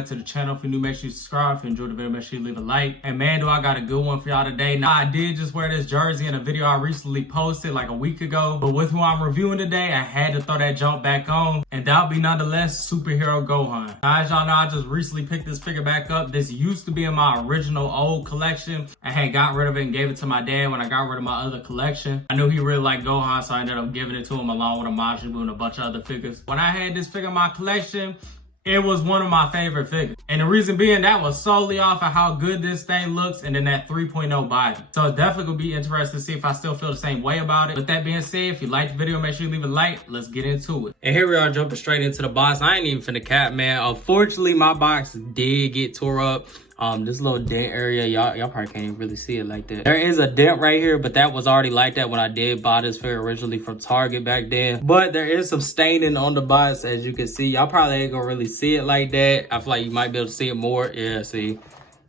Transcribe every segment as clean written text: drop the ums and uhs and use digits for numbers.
back to the channel. If you're new, make sure you subscribe. If you enjoyed the video, make sure you leave a like. And man, do I got a good one for y'all today. Now, I did just wear this jersey in a video I recently posted like a week ago. But with who I'm reviewing today, I had to throw that jump back on. And that'll be nonetheless Figuarts Gohan. Now, as y'all know, I just recently picked this figure back up. This used to be in my original old collection. I had got rid of it and gave it to my dad when I got rid of my other collection. I knew he really liked Gohan, so I ended up giving it to him along with a Majin Buu and a bunch of other figures. When I had this figure in my collection, it was one of my favorite figures. And the reason being, that was solely off of how good this thing looks and then that 3.0 body. So it's definitely gonna be interesting to see if I still feel the same way about it. With that being said, if you liked the video, make sure you leave a like. Let's get into it. And here we are jumping straight into the box. I ain't even finna cap, man. Unfortunately, my box did get tore up. This little dent area, y'all probably can't even really see it like that. There is a dent right here, but that was already like that when I did buy this figure originally from Target back then. But there is some staining on the box, as you can see. Y'all probably ain't gonna really see it like that. I feel like you might be able to see it more. Yeah, see.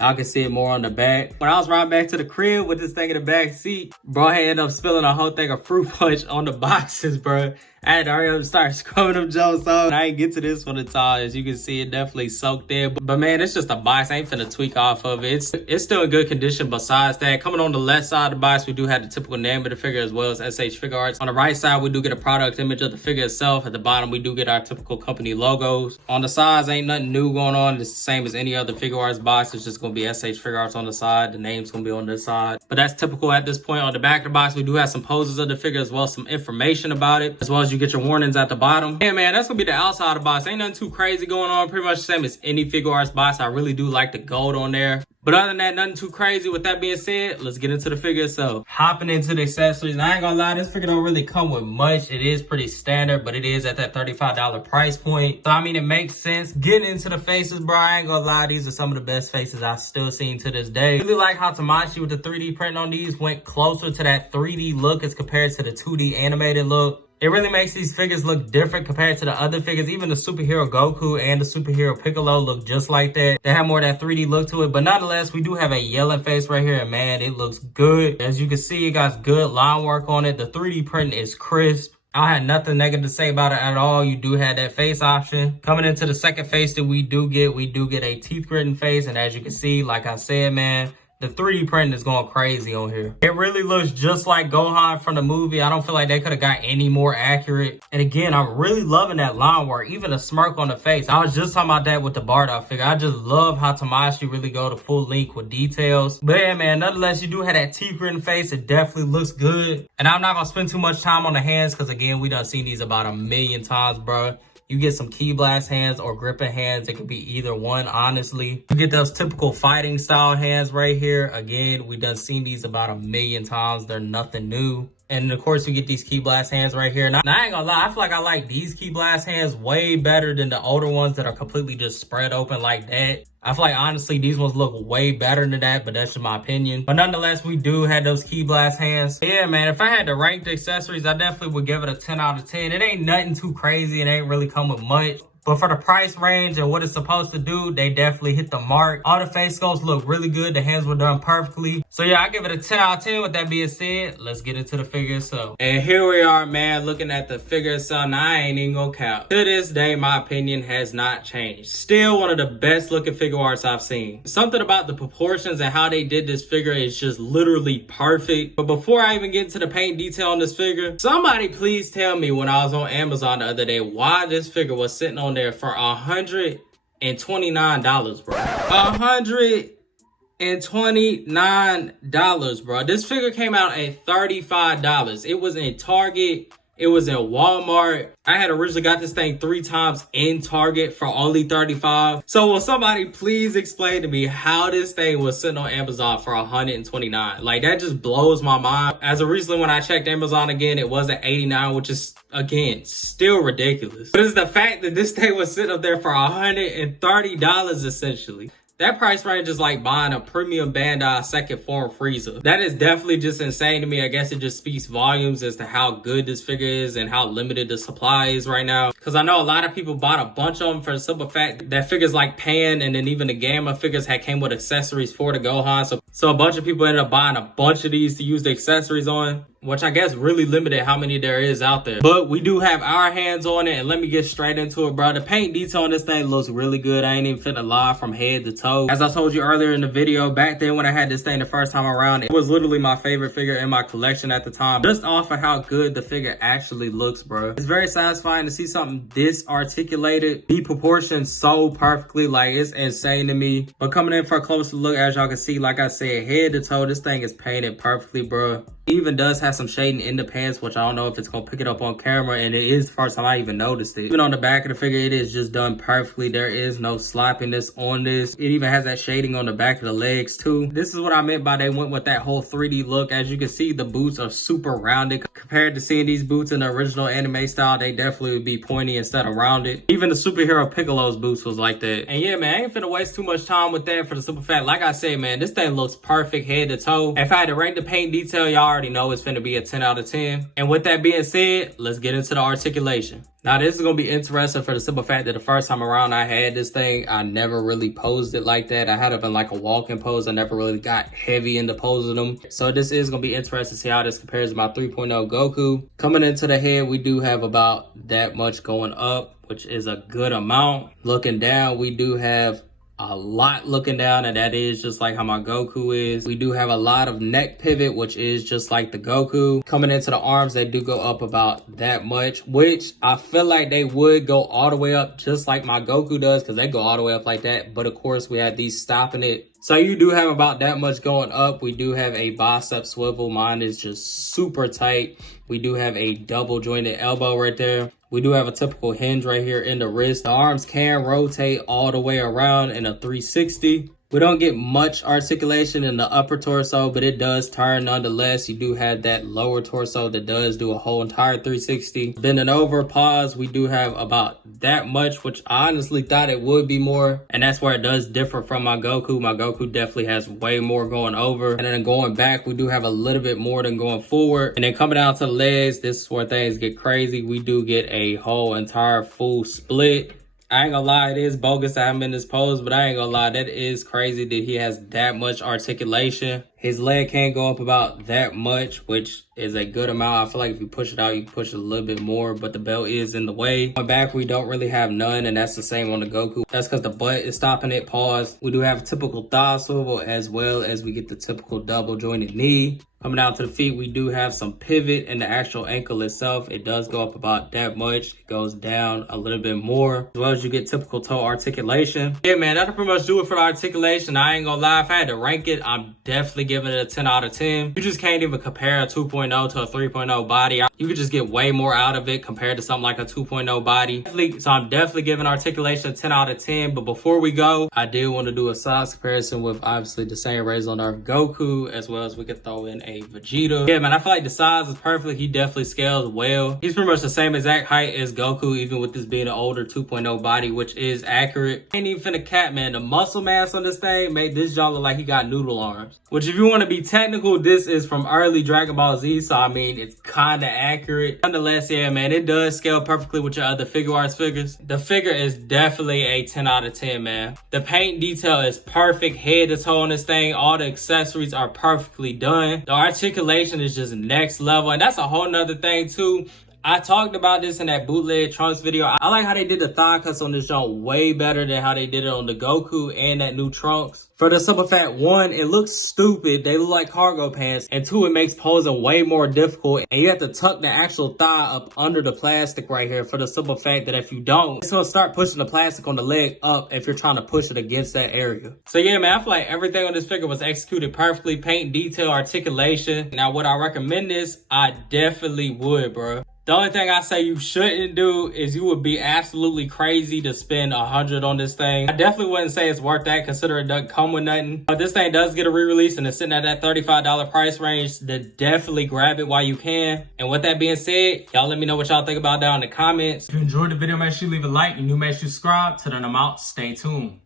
Y'all can see it more on the back. When I was riding back to the crib with this thing in the back seat, bro, I ended up spilling a whole thing of fruit punch on the boxes, bro. I had to hurry up and start scrubbing them jokes off. I ain't get to this one at all. As you can see, it definitely soaked in. But man, it's just a box. I ain't finna tweak off of it. It's still in good condition besides that. Coming on the left side of the box, we do have the typical name of the figure as well as SH Figuarts. On the right side, we do get a product image of the figure itself. At the bottom, we do get our typical company logos. On the sides, ain't nothing new going on. It's the same as any other Figuarts box. It's just gonna be SH Figuarts on the side. The name's gonna be on this side. But that's typical at this point. On the back of the box, we do have some poses of the figure as well as some information about it. As well as you get your warnings at the bottom. Yeah, man, that's gonna be the outside of the box. Ain't nothing too crazy going on. Pretty much the same as any Figuarts box. I really do like the gold on there. But other than that, nothing too crazy. With that being said, let's get into the figure itself. Hopping into the accessories. And I ain't gonna lie, this figure don't really come with much. It is pretty standard, but it is at that $35 price point. So, I mean, it makes sense. Getting into the faces, bro, I ain't gonna lie. These are some of the best faces I've still seen to this day. I really like how Tamashi with the 3D print on these went closer to that 3D look as compared to the 2D animated look. It really makes these figures look different compared to the other figures. Even the Superhero Goku and the Superhero Piccolo look just like that. They have more of that 3D look to it. But nonetheless, we do have a yellow face right here. And man, it looks good. As you can see, it got good line work on it. The 3D print is crisp. I had nothing negative to say about it at all. You do have that face option. Coming into the second face that we do get a teeth gritting face. And as you can see, like I said, man, the 3D print is going crazy on here. It really looks just like Gohan from the movie. I don't feel like they could have got any more accurate. And again, I'm really loving that line work, even the smirk on the face. I was just talking about that with the Bardock figure. I just love how Tamashi really go to full length with details. But yeah, man, nonetheless, you do have that teeth gritting face. It definitely looks good. And I'm not going to spend too much time on the hands because, again, we done seen these about 1,000,000 times, bro. You get some key blast hands or gripping hands. It could be either one, honestly. You get those typical fighting style hands right here. Again, we done seen these about 1,000,000 times. They're nothing new. And of course, you get these key blast hands right here. Now, I ain't gonna lie, I feel like I like these key blast hands way better than the older ones that are completely just spread open like that. I feel like, honestly, these ones look way better than that, but that's just my opinion. But nonetheless, we do have those key blast hands. But yeah, man, if I had to rank the accessories, I definitely would give it a 10 out of 10. It ain't nothing too crazy. It ain't really come with much. But for the price range and what it's supposed to do, they definitely hit the mark. All the face sculpts look really good. The hands were done perfectly. So yeah, I give it a 10 out of 10. With that being said, let's get into the figure itself. And here we are, man, looking at the figure itself. Now, I ain't even gonna count. To this day, my opinion has not changed. Still one of the best looking Figuarts I've seen. Something about the proportions and how they did this figure is just literally perfect. But before I even get into the paint detail on this figure, somebody please tell me when I was on Amazon the other day why this figure was sitting on there for $129, bro. $129, bro. This figure came out at $35. It was in Target. It was in Walmart. I had originally got this thing 3 times in Target for only $35. So will somebody please explain to me how this thing was sitting on Amazon for $129? Like, that just blows my mind. As of recently, when I checked Amazon again, it was at $89, which is, again, still ridiculous. But it's the fact that this thing was sitting up there for $130 essentially. That price range is like buying a premium Bandai second form Frieza. That is definitely just insane to me. I guess it just speaks volumes as to how good this figure is and how limited the supply is right now. Because I know a lot of people bought a bunch of them for the simple fact that figures like Pan and then even the Gamma figures came with accessories for the Gohan. So a bunch of people ended up buying a bunch of these to use the accessories on. which I guess really limited how many there is out there. But we do have our hands on it, and let me get straight into it, bro. The paint detail on this thing looks really good. I ain't even finna lie from head to toe. As I told you earlier in the video, back then when I had this thing the first time around, it was literally my favorite figure in my collection at the time, just off of how good the figure actually looks, bro. It's very satisfying to see something this articulated be proportioned so perfectly. Like, it's insane to me. But coming in for a closer look, as y'all can see, like I said, head to toe, this thing is painted perfectly, bro. It even does have some shading in the pants, which I don't know if it's gonna pick it up on camera, and it is the first time I even noticed it. Even on the back of the figure, it is just done perfectly. There is no sloppiness on this. It even has that shading on the back of the legs too. This is what I meant by they went with that whole 3D look. As you can see, the boots are super rounded. Compared to seeing these boots in the original anime style, they definitely would be pointy instead of rounded. Even the superhero Piccolo's boots was like that. And yeah, man, I ain't finna waste too much time with that for the simple fact, like I said, man, this thing looks perfect head to toe. If I had to rank the paint detail, y'all already know it's finna be a 10 out of 10. And with that being said, let's get into the articulation. Now, this is going to be interesting for the simple fact that the first time around I had this thing, I never really posed it like that. I had it in like a walking pose. I never really got heavy into posing them. So this is going to be interesting to see how this compares to my 3.0 Goku. Coming into the head, we do have about that much going up, which is a good amount. Looking down, we do have a lot looking down, and that is just like how my Goku is. We do have a lot of neck pivot, which is just like the Goku. Coming into the arms, they do go up about that much, which I feel like they would go all the way up just like my Goku does, because they go all the way up like that. But of course, we have these stopping it. So you do have about that much going up. We do have a bicep swivel. Mine is just super tight. We do have a double jointed elbow right there. We do have a typical hinge right here in the wrist. The arms can rotate all the way around in a 360. We don't get much articulation in the upper torso, but it does turn nonetheless. You do have that lower torso that does do a whole entire 360. Bending over, pause, we do have about that much, which I honestly thought it would be more. And that's where it does differ from my Goku. My Goku definitely has way more going over. And then going back, we do have a little bit more than going forward. And then coming down to the legs, this is where things get crazy. We do get a whole entire full split. I ain't gonna lie, it is bogus to have him in this pose, but I ain't gonna lie, that is crazy that he has that much articulation. His leg can't go up about that much, which is a good amount. I feel like if you push it out, you can push it a little bit more, but the belt is in the way. On back, we don't really have none, and that's the same on the Goku. That's because the butt is stopping it, pause. We do have a typical thigh swivel, as well as we get the typical double jointed knee. Coming down to the feet, we do have some pivot in the actual ankle itself. It does go up about that much. It goes down a little bit more, as well as you get typical toe articulation. Yeah, man, that'll pretty much do it for the articulation. I ain't gonna lie, if I had to rank it, I'm definitely giving it a 10 out of 10. You just can't even compare a 2.0 to a 3.0 body. You could just get way more out of it compared to something like a 2.0 body. So I'm definitely giving articulation a 10 out of 10. But before we go, I did want to do a size comparison with obviously the same Raised on Earth Goku, as well as we could throw in a Vegeta. Yeah, man, I feel like the size is perfect. He definitely scales well. He's pretty much the same exact height as Goku, even with this being an older 2.0 body, which is accurate. Ain't even finna cap, man. The muscle mass on this thing made this jaw look like he got noodle arms. Which, if you want to be technical, this is from early Dragon Ball Z, so I mean, it's kind of accurate. Nonetheless, yeah, man, it does scale perfectly with your other Figuarts figures. The figure is definitely a 10 out of 10, man. The paint detail is perfect, head to toe on this thing. All the accessories are perfectly done. The articulation is just next level, and that's a whole nother thing too. I talked about this in that bootleg Trunks video. I like how they did the thigh cuts on this joint way better than how they did it on the Goku and that new Trunks. For the simple fact, one, it looks stupid. They look like cargo pants. And two, it makes posing way more difficult. And you have to tuck the actual thigh up under the plastic right here, for the simple fact that if you don't, it's going to start pushing the plastic on the leg up if you're trying to push it against that area. So yeah, man, I feel like everything on this figure was executed perfectly. Paint, detail, articulation. Now, would I recommend this? I definitely would, bro. The only thing I say you shouldn't do is you would be absolutely crazy to spend $100 on this thing. I definitely wouldn't say it's worth that, considering it doesn't come with nothing. But this thing does get a re-release and it's sitting at that $35 price range. Then definitely grab it while you can. And with that being said, y'all let me know what y'all think about down in the comments. If you enjoyed the video, make sure you leave a like. If you're new, make sure you subscribe. Till then, I'm out. Stay tuned.